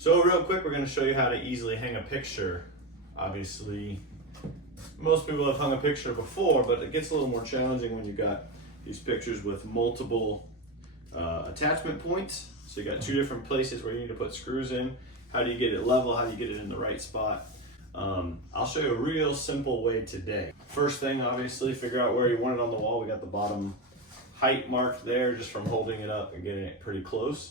So real quick, we're going to show you how to easily hang a picture. Obviously, most people have hung a picture before, but it gets a little more challenging when you've got these pictures with multiple attachment points. So you got two different places where you need to put screws in. How do you get it level? How do you get it in the right spot? I'll show you a real simple way today. First thing, obviously, figure out where you want it on the wall. We got the bottom height marked there just from holding it up and getting it pretty close.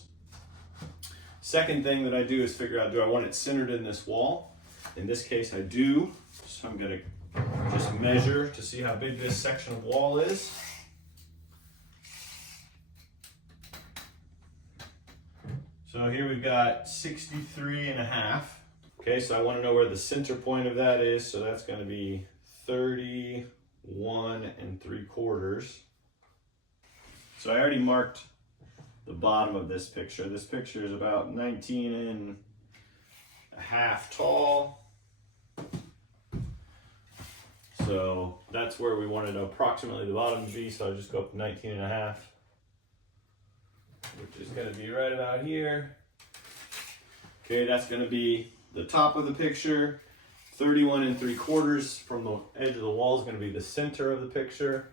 Second thing that I do is figure out, do I want it centered in this wall? In this case, I do. So I'm gonna just measure to see how big this section of wall is. So here we've got 63.5. Okay, so I want to know where the center point of that is. So that's going to be 31 3/4. So I already marked the bottom of this picture. This picture is about 19.5 tall. So that's where we wanted approximately the bottom to be. So I just go up to 19.5. Which is going to be right about here. Okay, that's going to be the top of the picture. 31 3/4 from the edge of the wall is going to be the center of the picture.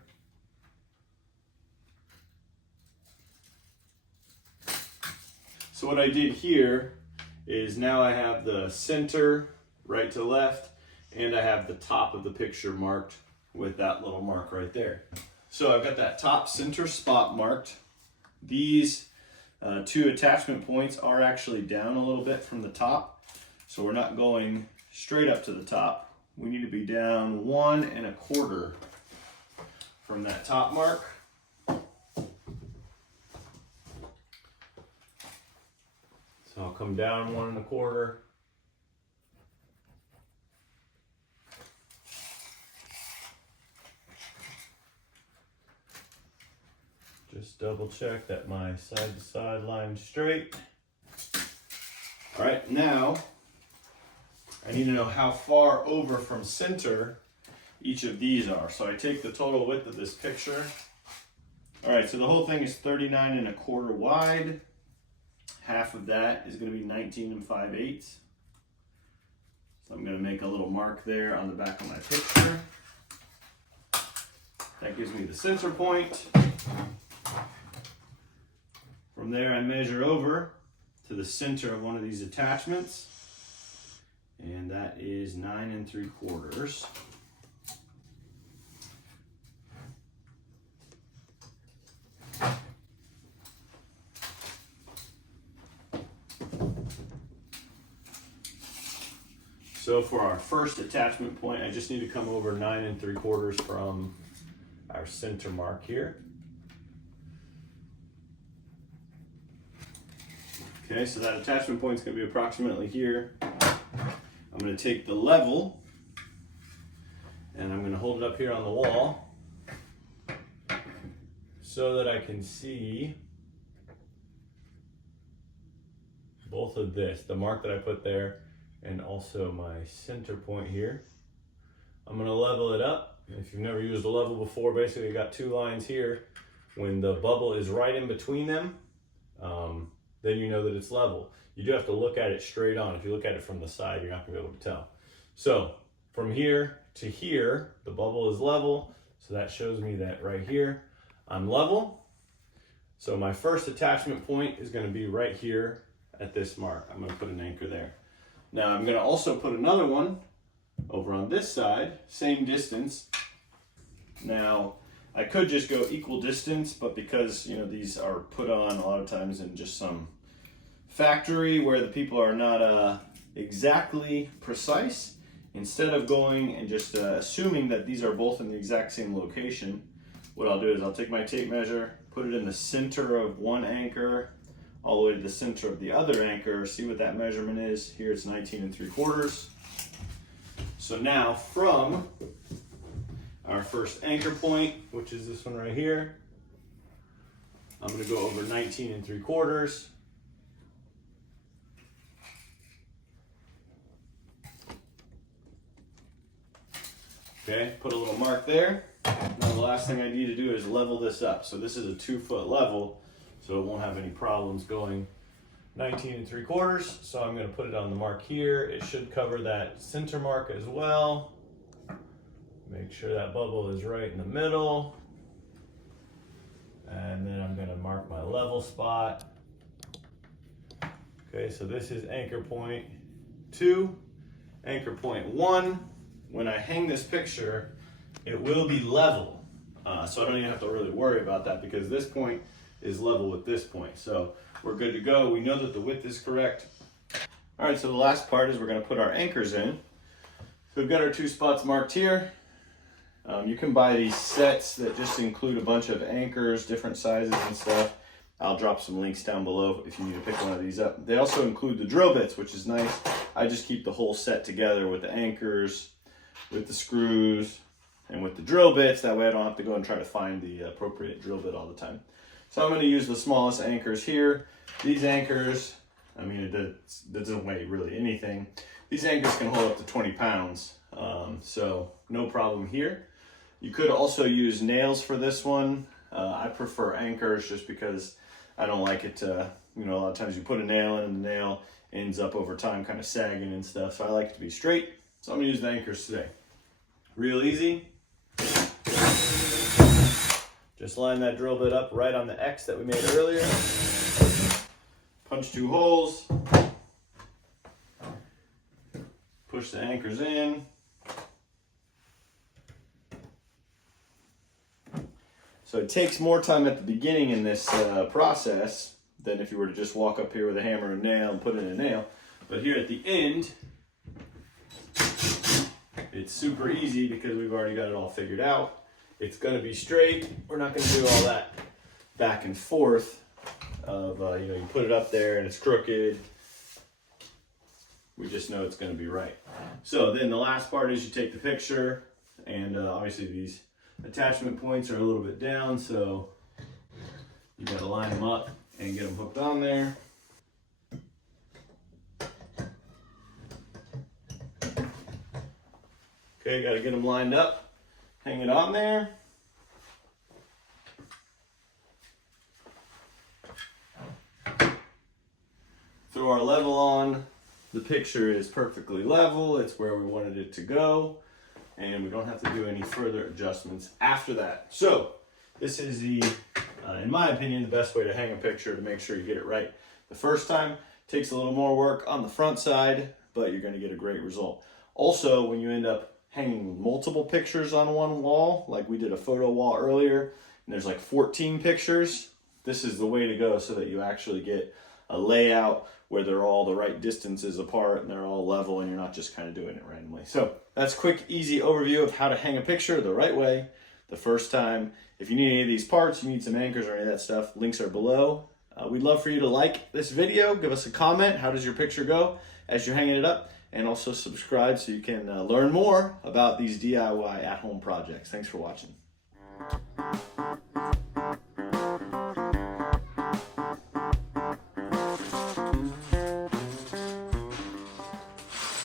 So what I did here is now I have the center right to left, and I have the top of the picture marked with that little mark right there. So I've got that top center spot marked. These two attachment points are actually down a little bit from the top, so we're not going straight up to the top. We need to be down 1 1/4 from that top mark. So I'll come down 1 1/4. Just double check that my side to side line is straight. All right, now I need to know how far over from center each of these are. So I take the total width of this picture. All right, so the whole thing is 39 1/4 wide. Half of that is going to be 19 5/8. So I'm going to make a little mark there on the back of my picture. That gives me the center point. From there, I measure over to the center of one of these attachments, and that is 9 3/4. So for our first attachment point, I just need to come over 9 3/4 from our center mark here. Okay, so that attachment point is going to be approximately here. I'm going to take the level and I'm going to hold it up here on the wall so that I can see both of this, the mark that I put there, and also my center point here. I'm going to level it up. If you've never used a level before, basically you got two lines here. When the bubble is right in between them, then you know that it's level. You do have to look at it straight on. If you look at it from the side, you're not going to be able to tell. So from here to here, the bubble is level. So that shows me that right here, I'm level. So my first attachment point is going to be right here at this mark. I'm going to put an anchor there. Now I'm going to also put another one over on this side, same distance. Now I could just go equal distance, but because these are put on a lot of times in just some factory where the people are not exactly precise, instead of going and just assuming that these are both in the exact same location, what I'll do is I'll take my tape measure, put it in the center of one anchor, all the way to the center of the other anchor, see what that measurement is. Here it's 19 3/4. So now from our first anchor point, which is this one right here, I'm going to go over 19 3/4. Okay, put a little mark there. Now the last thing I need to do is level this up. So this is a 2-foot level, so it won't have any problems going 19 3/4. So I'm going to put it on the mark here. It should cover that center mark as well. Make sure that bubble is right in the middle. And then I'm going to mark my level spot. Okay, so this is anchor point 2, anchor point 1. When I hang this picture, it will be level. So I don't even have to really worry about that because this point is level with this point. So we're good to go. We know that the width is correct. All right, so the last part is we're going to put our anchors in. So we've got our 2 spots marked here. You can buy these sets that just include a bunch of anchors, different sizes and stuff. I'll drop some links down below if you need to pick one of these up. They also include the drill bits, which is nice. I just keep the whole set together with the anchors, with the screws, and with the drill bits. That way I don't have to go and try to find the appropriate drill bit all the time. So I'm going to use the smallest anchors here. These anchors, I mean, it doesn't weigh really anything. These anchors can hold up to 20 pounds, so no problem here. You could also use nails for this one. I prefer anchors just because I don't like it to, you know, a lot of times you put a nail in and the nail ends up over time kind of sagging and stuff. So I like it to be straight. So I'm going to use the anchors today. Real easy. Just line that drill bit up right on the X that we made earlier. Punch 2 holes. Push the anchors in. So it takes more time at the beginning in this process than if you were to just walk up here with a hammer and nail and put in a nail. But here at the end, it's super easy because we've already got it all figured out. It's going to be straight. We're not going to do all that back and forth of, you know, you put it up there and it's crooked. We just know it's going to be right. So then the last part is you take the picture, and obviously these attachment points are a little bit down, so you got to line them up and get them hooked on there. Okay, got to get them lined up, hang it on there. Throw our level on. The picture is perfectly level. It's where we wanted it to go. And we don't have to do any further adjustments after that. So this is the, in my opinion, the best way to hang a picture to make sure you get it right the first time. Takes a little more work on the front side, but you're going to get a great result. Also, when you end up hanging multiple pictures on one wall, like we did a photo wall earlier, and there's like 14 pictures, this is the way to go so that you actually get a layout where they're all the right distances apart and they're all level and you're not just kind of doing it randomly. So that's a quick, easy overview of how to hang a picture the right way the first time. If you need any of these parts, you need some anchors or any of that stuff, links are below. We'd love for you to like this video, give us a comment. How does your picture go as you're hanging it up? And also subscribe so you can learn more about these DIY at-home projects. Thanks for watching.